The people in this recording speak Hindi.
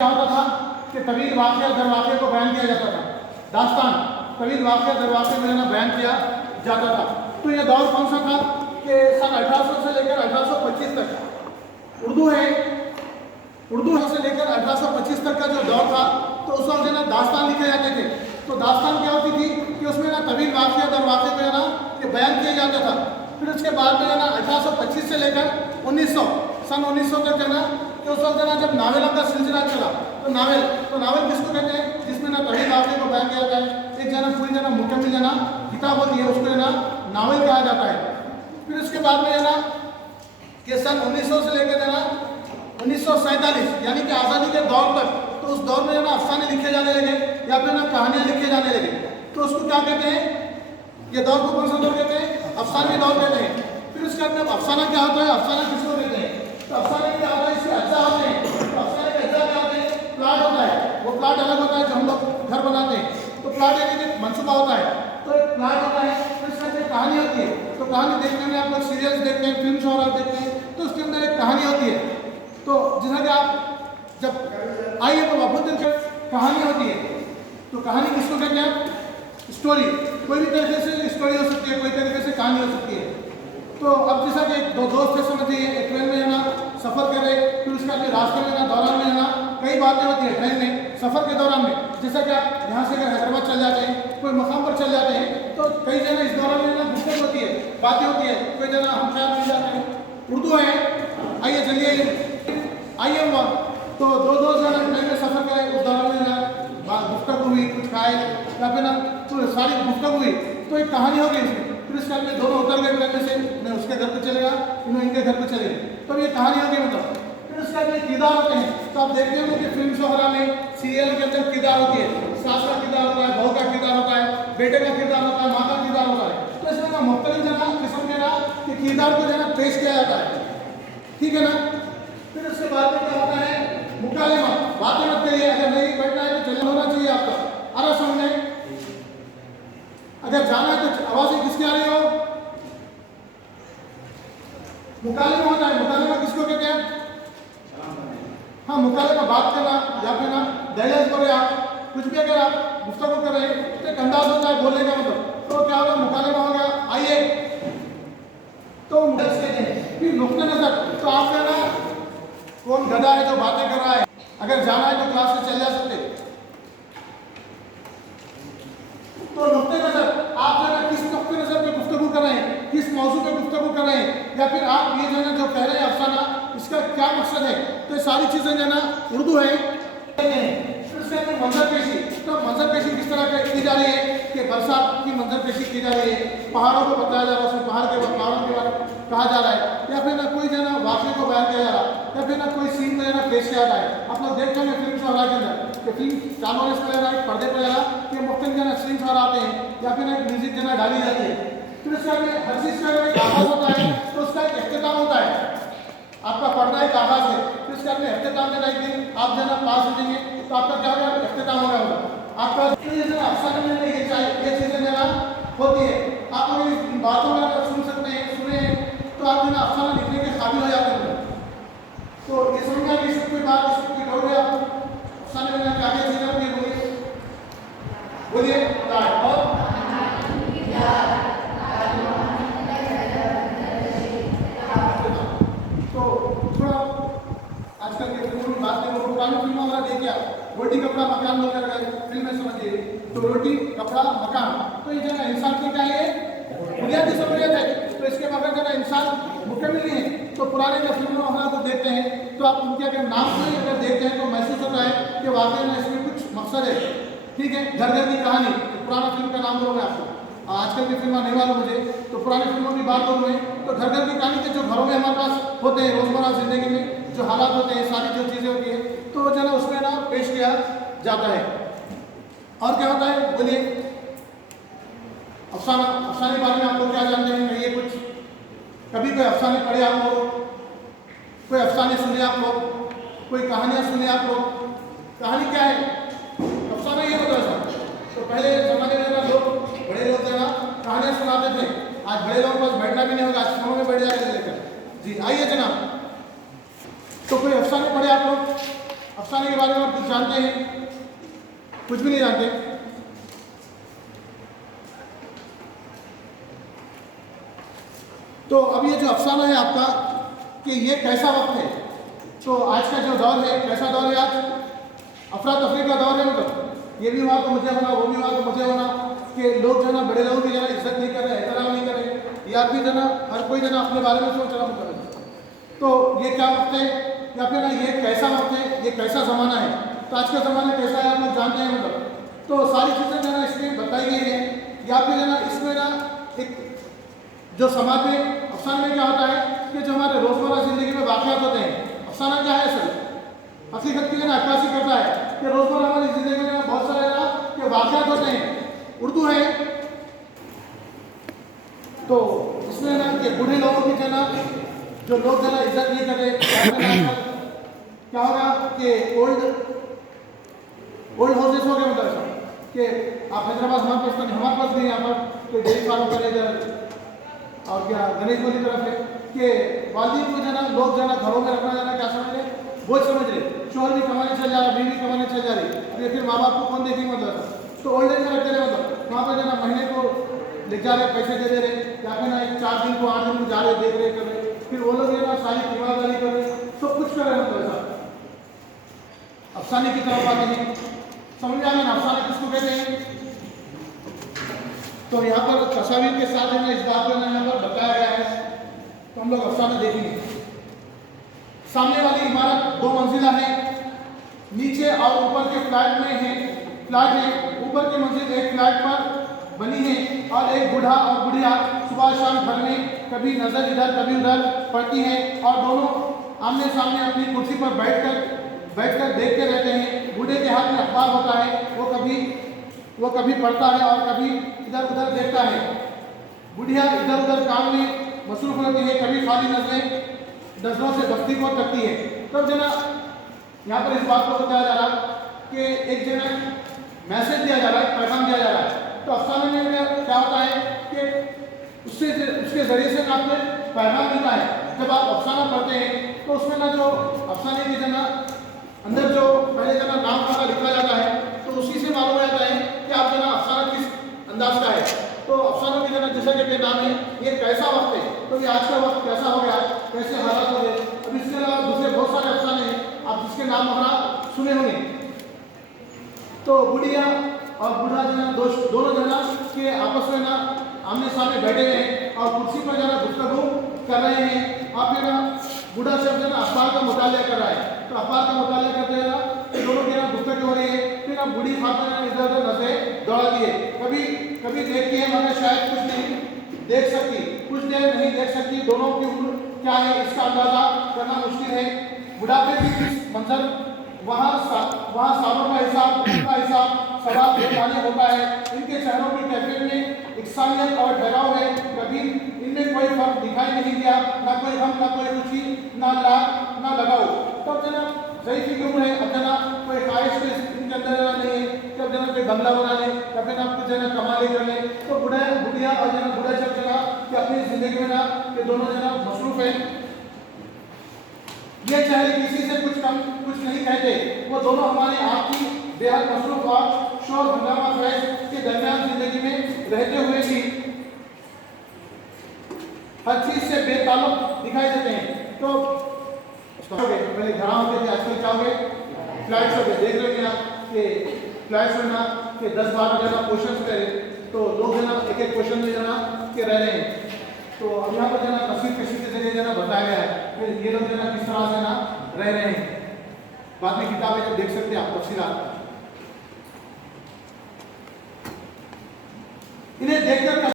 क्या होता था कि तवील वाक़या दर वाक़े को बयान किया जाता था। दास्तान तवील वाक़या दर वाक़े में बयान किया जाता था। तो ये दौर कौन सा था कि सन 1800 से लेकर 1825 तक उर्दू से लेकर 1825 तक का जो दौर था, तो उस वक्त जो ना दास्तान लिखे जाते थे। तो दास्तान क्या होती थी कि उसमें ना तवील वाक़या दर वाक़े में ना ये बयान किया जाता था। फिर उसके बाद में ना 1825 से लेकर 1900 सन 1900 तक है ना, तो उस वक्त ना जब नावलों का सिलसिला चला, तो नावल किसको कहते हैं जिसमें ना तवील वाक़े को बयान किया जाता है। एक जना पूरी जना मुकम्मल जना किताब होती है, उसको ना नावल कहा जाता है। फिर उसके बाद में है ना कि सन 1900 से लेकर है ना 1947 यानी कि आज़ादी के दौर तक, तो उस दौर में है ना अफसाने लिखे जाने लगे या फिर ना कहानियाँ लिखे जाने लगे। तो उसको क्या कहते हैं, ये दौर को कौन सा दौर कहते हैं, अफसाने दौर कहते हैं। फिर उसके बाद अफसाना क्या होता है, अफसाना किसको कहते हैं, तो अफसाने क्या होता है, इसके अज्जा होते हैं। तो अफसाने के अज्जा क्या होते हैं, प्लाट होता है। वो प्लाट अलग होता है जो हम लोग घर बनाते हैं, तो प्लाट यानी कि मनसूबा होता है, तो एक प्लाट होता है। फिर इसके अंदर कहानी होती है। तो कहानी देखने में आप लोग सीरियल्स देखते हैं, फिल्म शो देखते हैं, तो उसके अंदर एक कहानी होती है। तो जैसा कि आप जब आइए तो वफादुल कहानी होती है, तो कहानी किसको कहते हैं, स्टोरी। कोई भी तरीके से स्टोरी हो सकती है, कोई तरीके से कहानी हो सकती है। तो अब जैसा कि दो दोस्त ऐसे समझिए, एक ट्रेन में है ना सफ़र कर रहे, फिर उसके बाद रास्ते में ना दौरान में है ना कई बातें होती है ट्रेन में सफ़र के दौरान में। जैसा कि आप यहाँ से अगर हैदराबाद चल जाते हैं, कोई मकाम पर चल जाते हैं, तो कई जगह इस दौरान में ना गुफ्तगू होती है, बातें होती है, कोई जगह हम शायद मिल जाते हैं। उर्दू है, आइए चलिए आइए हुआ, तो दो जगह ट्रेन में सफ़र करें, उस दौरान में ना गुफ्तगू हुई, कुछ खाए या फिर ना तो सारी गुफ्तगू हुई, तो एक कहानी हो गई इसमें। फिर इसके बाद दोनों उतर गए ट्रेन में से, मैं उसके घर पे चलेगा, इनके घर पे चले गए, तो ये कहानी हो गई मतलब। फिर उसके बाद किरदार होते हैं, तो आप देखते होंगे कि फिल्म वगैरह में सीरियल के अंदर किरदार होती है, सास का किरदार होता है, बहू का किरदार होता है, बेटे का किरदार होता है, माँ का किरदार होता है। तो इसमें ना मुख्तलिफ जना किस्म के ना कि किरदार को जो है पेश किया जाता है, ठीक है ना। फिर उसके बाद में क्या होता है, मुकालिमा, बातें मत करिए, अगर नहीं बैठना है तो चलना होना चाहिए आपका, आ रहा समझ में। अगर जाना है तो आवाज़ें किसकी आ रही हो, मुकालिमा होता है। मुकालिमा किसको कहते हैं, हाँ मुकालिमा बात करना या फिर ना डायलॉग करो, आप कुछ भी अगर आप गुफ्तगू कर रहे हैं तो एक अंदाज होता है बोलने का मतलब, तो क्या होगा, मुकालिमा हो गया। आइए तो फिर नुक्ते नजर, तो आप है ना कौन गधा है जो बातें कर रहा है, अगर जाना है तो क्लास से चल जा सकते। तो नुक्ते नजर आप जो है किस नुक्ते नजर पे गुफ्तगू कर रहे हैं, किस मौजू पे गुफ्तगू कर रहे हैं, या फिर आप ये जो है जो कह रहे हैं अफसाना, इसका क्या मकसद है। तो ये सारी चीज़ें जो है ना उर्दू है। मंजर पेशी, तो मंजर पेशी किस तरह की जा रही है कि बरसात की मंजर पेशी की जा रही है, पहाड़ों को बताया जा रहा है, उसमें पहाड़ों के बारे में कहा जा रहा है, या फिर ना कोई जो है ना वाक़े को बयान किया जा रहा है, या फिर ना कोई सीन जो है ना पेश किया जा रहा है। आप लोग देखते हैं फिल्म शोहरा के अंदर कि फिल्म चालू होने से पहले पर्दे पर जा रहा कि मुख्तलिफ जो है सीन शोहरा आते हैं, या फिर एक म्यूजिक जो है डाली जाती है। फिर उसके बाद हर चीज़ का एक आगाज़ होता है, तो उसका एक इख्तिताम होता है, आपका पर्दा एक आगाज़ है। फिर उसके बाद इख्तिताम के एक दिन आप जो है ना पास हो जाएंगे, तो आपका क्या होगा, इख्तिताम हो गया होगा आपका। अफसाने में ये चीज़ें जो है होती है। आप अगर इन बातों में अगर सुन सकते हैं, सुने तो आप जो है अफसाना लिखने के काबिल हो जाते हैं। तो ये समझ में आ गई सब कोई बात, इसमें कोई डाउट है आपको, अफसाने में क्या क्या चीज़ें होती है, बोलिए और तो थोड़ा आजकल के फिल्मों में बात करें, पुरानी फिल्मों वगैरह देखिए, रोटी कपड़ा मकान वगैरह फिल्में समझिए, तो रोटी कपड़ा मकान, तो ये जो है इंसान की क्या है बुनियादी ज़रूरियत है। तो इसके बगैर जो है इंसान मुकम्मल नहीं है। तो पुराने जो फिल्मों वगैरह को देखते हैं, तो आप उनके अगर नाम को ही अगर देखते हैं तो महसूस होता है कि वाकई में इसमें कुछ मकसद है, ठीक है। घर घर की कहानी, पुराना फिल्म का नाम बोलूँ मैं आपको, आजकल की फिल्म नहीं मालूम मुझे, तो पुरानी फिल्मों की बात करूँ मैं, तो घर घर की कहानी के जो घरों में हमारे पास होते हैं, रोज़मर्रा ज़िंदगी में जो हालात होते हैं, सारी जो चीज़ें होती हैं, तो जो है उसमें ना पेश किया जाता है। और क्या होता है, बोलिए अफसाना, अफसाने के बारे में आप लोग क्या जानते हैं, कहिए कुछ। कभी कोई अफसाने पढ़े आप लोग, कोई अफसाने सुने आप लोग, कोई कहानियाँ सुने आप लोग। कहानी क्या है, अफसाना ये होता है सर। तो पहले ज़माने में ना लोग, बड़े लोग जो है ना कहानियाँ सुनाते थे। आज बड़े लोगों के पास बैठना भी नहीं होगा, आज फोनों में बैठ जाएगा लेकर। जी आइए जनाब, तो कोई अफसाने पढ़े आप लोग, अफसाने के बारे में आप कुछ जानते हैं? कुछ भी नहीं जानते। तो अब ये जो अफसाना है आपका कि ये कैसा वक्त है, तो आज का जो दौर है कैसा दौर है? आज अफरा तफरी का दौर है। मतलब ये भी हुआ तो मुझे होना, वो भी हुआ तो मुझे होना, कि लोग जो है ना बड़े लोगों की जो है इज्जत नहीं कर रहे, एहतराम नहीं कर रहे, या फिर जो ना हर कोई जो ना अपने बारे में सोच रहा मतलब। तो ये क्या वक्त है, या फिर ना ये कैसा वक्त है, ये कैसा ज़माना है? तो आज का ज़माना कैसा है आप लोग जानते हैं मतलब। तो सारी चीज़ें जो है ना इसमें बताई गई है, या फिर है ना इसमें ना एक जो समाज में अफसाने में क्या होता है कि जो हमारे रोज़मर्रा ज़िंदगी में वाक़यात होते हैं, अफसाना क्या है असल हकीकत की जो ना अक्कासी करता है कि रोज़मर्रा हमारी ज़िंदगी में बहुत सारे ना कि वाक़यात होते हैं। उर्दू है तो इसमें ना कि बूढ़े लोगों की जो ना जो लोग जो ना इज्जत नहीं कर रहे, क्या होगा कि ओल्ड हाउसेस हो गए मतलब कि आप हैदराबाद हमारे पास भी यहाँ पर कि डेयरी फार्म करे और क्या गणेश की तरफ है कि वालिद को जो ना लोग जो ना घरों में रखना जाना क्या समझ रहे, बोझ समझ रहे। शोहर भी कमाने चल जा रहा, बीवी कमाने चल जा रही, अब ये फिर माँ बाप को कौन देखेंगे मतलब। तो ओल्ड एज में रखते रहे मतलब वहाँ पर जो ना महीने को ले जा रहे, पैसे दे दे रहे, या फिर ना 4 दिन को 8 दिन को जा रहे, देख रहे कर रहे, फिर वो लोग ये ना सारी ईमानदारी कर रहे, सब कुछ कर रहे मतलब ऐसा। अफसाने की तरफ आते हैं, समझ आ गया अफसाने किसको कहते हैं? तो यहाँ पर तस्वीर के साथ है ना इस बात को यहाँ पर बताया गया है, तो हम लोग अफसाना देखेंगे। सामने वाली इमारत 2 मंजिला है, नीचे और ऊपर के फ्लैट में है, फ्लैट है, ऊपर की मंजिल एक फ्लैट पर बनी है और एक बूढ़ा और बुढ़िया सुबह शाम घर में कभी नजर इधर कभी उधर पड़ती है और दोनों आमने सामने अपनी कुर्सी पर बैठकर देखते रहते हैं। बूढ़े के हाथ में अखबार होता है, वो कभी पढ़ता है और कभी इधर उधर देखता है। बुढ़िया इधर उधर काम में मसरूफ रहती है, कभी खाली नजरों से बस्ती को तकती है। तब जना यहाँ पर इस बात को बताया जा रहा कि एक जना मैसेज दिया जा रहा है, पैगाम दिया जा रहा है। तो अफसाने में क्या होता है कि उसके जरिए से आपको पैगाम मिलता है। जब आप अफसाना पढ़ते हैं तो उसमें ना जो अफसाने की जना अंदर जो पहले जना नाम वाला लिखा जाता है, तो उसी से मालूम हो जाता है कि आप जना अफसाना किस अंदाज का है। तो अफसानों की जना जैसा कि नाम है, ये कैसा वक्त है, तो ये आज का वक्त कैसा हो गया, कैसे हालात हो गए। अब इसके अलावा दूसरे बहुत सारे अफसाने हैं, आप जिसके नाम वगैरह सुने होंगे। तो बुढ़िया और बूढ़ा जना दोनों जना के आपस में ना आमने सामने बैठे हुए हैं और कुर्सी पर जना गुफ्तगू कर रहे हैं। आप ये ना बूढ़ा शब्द ना अखबार का मुतालिया कर रहा है, तो अखबार का मुतालिया करते हैं ना दोनों की ना गुफ्तगू हो रही है। फिर आप बूढ़ी खातून इधर उधर नजरें दौड़ाती है, कभी देखती है मगर शायद कुछ नहीं देख सकती, कुछ देर नहीं देख सकती। दोनों की उम्र क्या है इसका अंदाजा करना मुश्किल है। बुढ़ापे की इस मंजर वहाँ सालों का हिसाब सवाल खाने होता है। इनके चेहरों की कैफियत में इकसानियत और ठहराव है, कभी इनमें कोई फर्क दिखाई नहीं दिया, ना कोई गम ना कोई खुशी ना लाग ना लगाओ। तब जना सही की उम्र है, अब जना कोई ख्वाहिश इनके अंदर नहीं है, जब जना कोई बंगला बना ले या फिर आप कुछ जना कमा ले कर ले। तो बुढ़िया और जना बूढ़ा जब जना कि अपनी जिंदगी में ना कि दोनों जना मसरूफ है। ये चाहे किसी से कुछ नहीं कहते, वो दोनों हमारी आपकी बेहद मसरूफ और शोर हंगामा फैज के दरमियान जिंदगी में रहते हुए भी हर चीज से बेताल्लुक दिखाई देते हैं। तो पहले घरा होते थे, आजकल क्या हो गए फ्लैट्स हो गए। देख लेंगे ना कि फ्लैट्स में ना कि 10-12 जना क्वेश्चन करे, तो लोग जना एक क्वेश्चन में जना के रह रहे हैं। तो अब यहाँ पर जना तस्वीर कशी के जरिए जना बताया गया है फिर ये लोग जना किस तरह से ना रह रहे हैं। बाद में किताबें जब देख सकते हैं आप तफसीलात, इन्हें देखकर